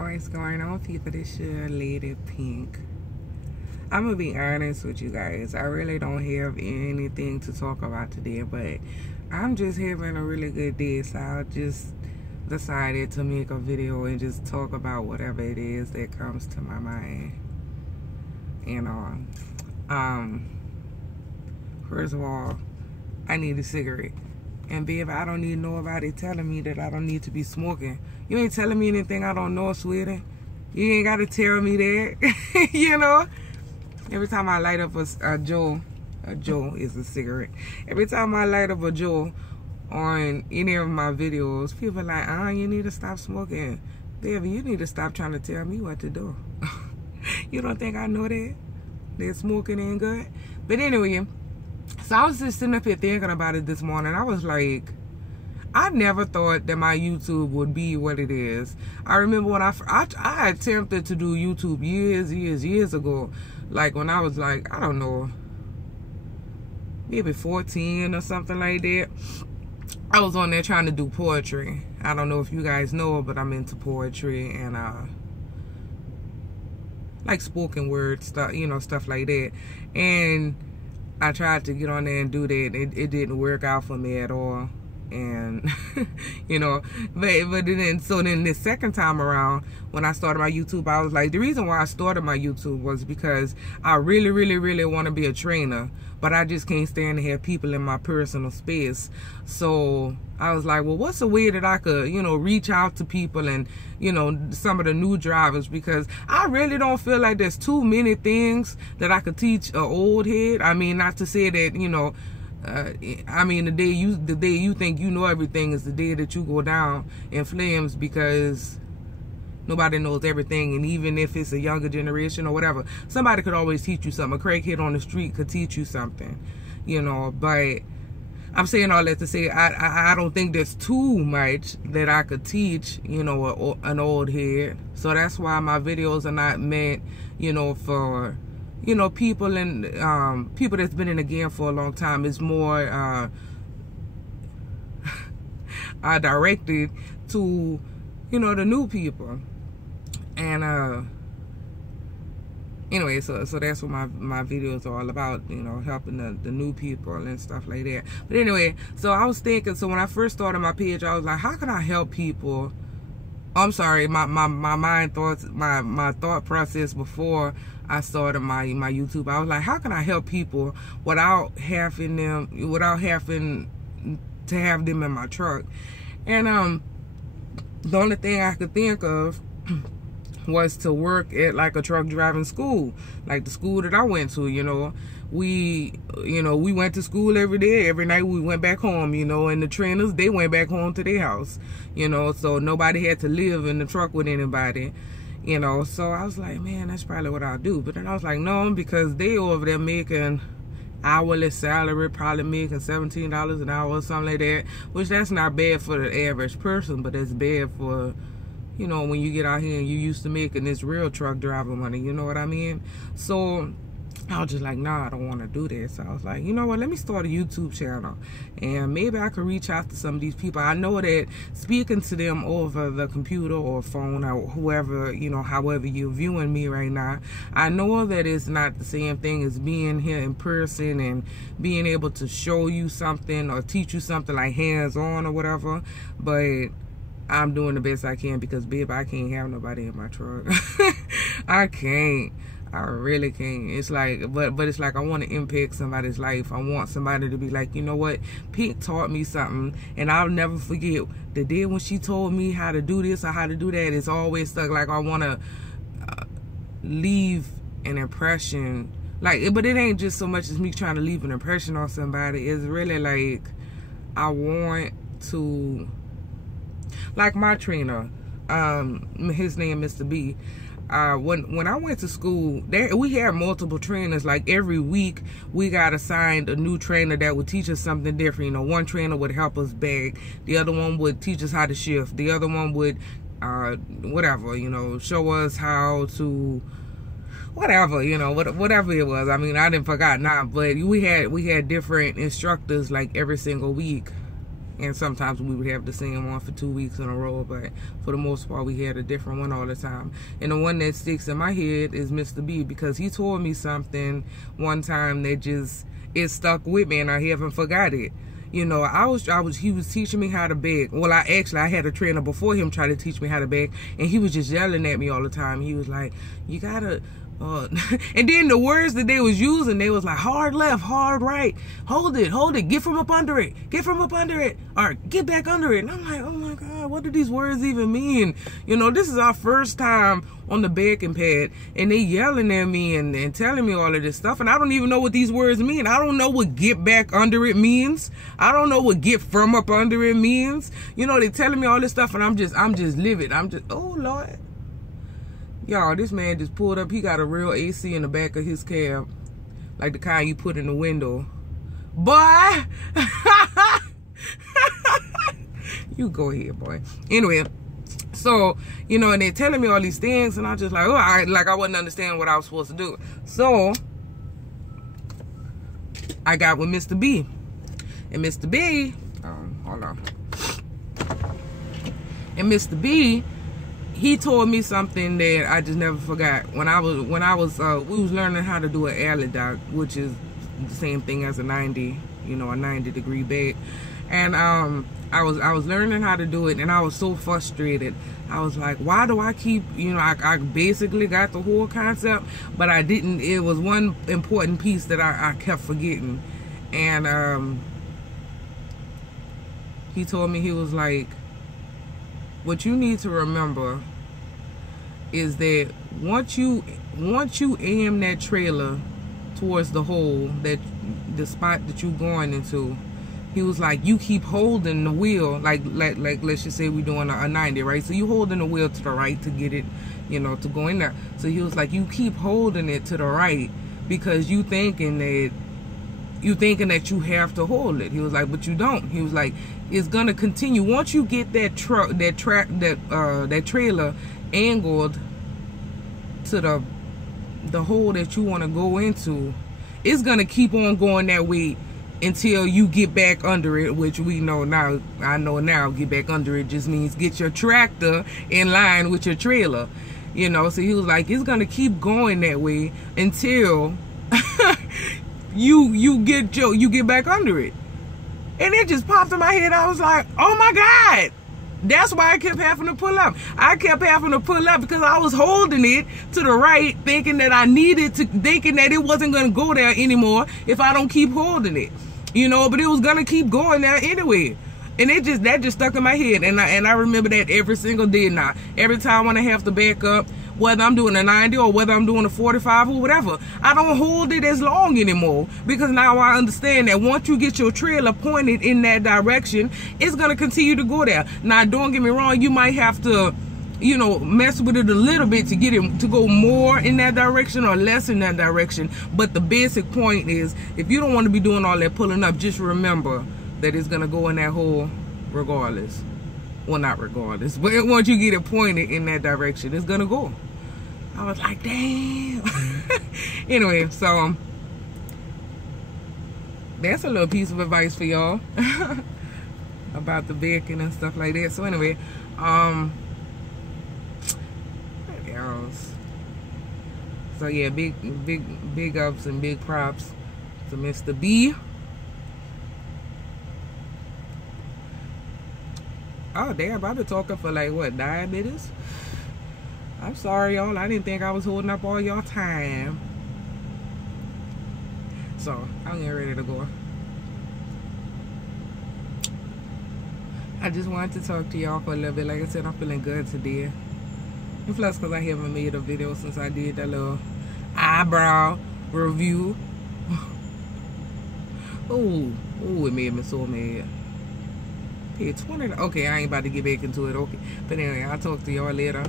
What's going on, people? This your Lady Pink. I'm gonna be honest with you guys. I really don't have anything to talk about today, but I'm just having a really good day, so I just decided to make a video and just talk about whatever it is that comes to my mind. You know, first of all, I need a cigarette. And babe, I don't need nobody telling me that I don't need to be smoking. You ain't telling me anything I don't know, sweetie. You ain't got to tell me that, you know? Every time I light up a Joe is a cigarette. Every time I light up a Joe on any of my videos, people are like, you need to stop smoking. Baby, you need to stop trying to tell me what to do. You don't think I know that smoking ain't good? But anyway, so I was just sitting up here thinking about it this morning. I was like, I never thought that my YouTube would be what it is. I remember when I attempted to do YouTube years ago. Like when I was like, I don't know, maybe 14 or something like that. I was on there trying to do poetry. I don't know if you guys know, but I'm into poetry and like spoken word stuff, you know, stuff like that. And I tried to get on there and do that. It didn't work out for me at all. And you know, but then this second time around when I started my YouTube, I was like, the reason why I started my YouTube was because I really want to be a trainer, but I just can't stand to have people in my personal space. So I was like, well, what's a way that I could, you know, reach out to people and, you know, some of the new drivers, because I really don't feel like there's too many things that I could teach an old head. I mean, not to say that, you know, I mean, the day you think you know everything is the day that you go down in flames, because nobody knows everything. And even if it's a younger generation or whatever, somebody could always teach you something. A crackhead on the street could teach you something, you know. But I'm saying all that to say I don't think there's too much that I could teach, you know, an old head. So that's why my videos are not meant, you know, for, you know, people and people that's been in the game for a long time. Is more directed to, you know, the new people. And anyway, so that's what my videos are all about, you know, helping the new people and stuff like that. But anyway, so I was thinking, so when I first started my page, I was like, how can I help people? I'm sorry, my thought process before I started my YouTube, I was like, how can I help people without having to have them in my truck? And the only thing I could think of was to work at like a truck driving school, like the school that I went to. You know, we went to school every day. Every night we went back home, you know, and the trainers, they went back home to their house, you know, so nobody had to live in the truck with anybody, you know. So I was like, man, that's probably what I'll do. But then I was like, no, because they over there making hourly salary, probably making $17 an hour or something like that, which that's not bad for the average person, but it's bad for, you know, when you get out here and you used to making this real truck driver money, you know what I mean? So I was just like, nah, I don't want to do this. So I was like, you know what, let me start a YouTube channel, and maybe I could reach out to some of these people. I know that speaking to them over the computer or phone or whoever, you know, however you're viewing me right now, I know that it's not the same thing as being here in person and being able to show you something or teach you something like hands-on or whatever, but I'm doing the best I can, because babe, I can't have nobody in my truck. I can't. I really can't. It's like, but it's like, I want to impact somebody's life. I want somebody to be like, you know what, Pink taught me something, and I'll never forget the day when she told me how to do this or how to do that. It's always stuck. Like, I want to leave an impression. Like, but it ain't just so much as me trying to leave an impression on somebody. It's really like, I want to, like my trainer, his name is Mr. B. When I went to school, we had multiple trainers. Like every week, we got assigned a new trainer that would teach us something different. You know, one trainer would help us bag, the other one would teach us how to shift, the other one would, whatever, you know, show us how to, whatever, you know, whatever it was. I mean, I didn't forgot now, but we had different instructors like every single week. And sometimes we would have the same one for 2 weeks in a row, but for the most part, we had a different one all the time. And the one that sticks in my head is Mr. B, because he told me something one time that just, it stuck with me, and I haven't forgot it. You know, he was teaching me how to beg. Well, I had a trainer before him try to teach me how to beg, and he was just yelling at me all the time. He was like, you gotta, and then the words that they was using, they was like, hard left, hard right, hold it, get from up under it, or get back under it. And I'm like, oh my God, what do these words even mean? You know, this is our first time on the begging pad, and they yelling at me and telling me all of this stuff, and I don't even know what these words mean. I don't know what get back under it means. I don't know what get from up under it means. You know, they telling me all this stuff, and I'm just livid. I'm just, oh Lord. Y'all, this man just pulled up. He got a real AC in the back of his cab, like the kind you put in the window. Boy! You go ahead, boy. Anyway, so, you know, and they're telling me all these things, and I'm just like, oh, I wasn't understanding what I was supposed to do. So, I got with Mr. B. And Mr. B, hold on. And Mr. B, he told me something that I just never forgot. When we was learning how to do an alley dock, which is the same thing as a 90, you know, a 90-degree bag. And I was learning how to do it, and I was so frustrated. I was like, why do I keep, you know, I basically got the whole concept, but I didn't. It was one important piece that I kept forgetting. And he told me, he was like, what you need to remember is that once you aim that trailer towards the hole, that the spot that you're going into, he was like, you keep holding the wheel, like let's just say we're doing a 90, right? So you holding the wheel to the right to get it, you know, to go in there. So he was like, you keep holding it to the right because you thinking that you have to hold it. He was like, but you don't. He was like, it's gonna continue once you get that trailer angled to the hole that you want to go into. It's gonna keep on going that way until you get back under it, which we know now. I know now, get back under it just means get your tractor in line with your trailer, you know. So he was like, it's gonna keep going that way until you get back under it. And it just popped in my head. I was like, oh my God. That's why I kept having to pull up. I kept having to pull up because I was holding it to the right, thinking that thinking that it wasn't going to go there anymore if I don't keep holding it. You know, but it was going to keep going there anyway. And that just stuck in my head. And I remember that every single day now. Every time when I have to back up, whether I'm doing a 90 or whether I'm doing a 45 or whatever, I don't hold it as long anymore, because now I understand that once you get your trailer pointed in that direction, it's going to continue to go there. Now, don't get me wrong, you might have to, you know, mess with it a little bit to get it to go more in that direction or less in that direction. But the basic point is, if you don't want to be doing all that pulling up, just remember that it's going to go in that hole regardless. Well, not regardless, but once you get it pointed in that direction, it's going to go. I was like, damn. Anyway, so that's a little piece of advice for y'all about the baking and stuff like that. So anyway, what else? So yeah, big ups and big props to Mr. B. Oh damn, I've been talking for like what, 9 minutes? I'm sorry, y'all. I didn't think I was holding up all y'all time. So, I'm getting ready to go. I just wanted to talk to y'all for a little bit. Like I said, I'm feeling good today. And plus, because I haven't made a video since I did that little eyebrow review. Oh, it made me so mad. Hey, 20. Okay, I ain't about to get back into it. Okay. But anyway, I'll talk to y'all later.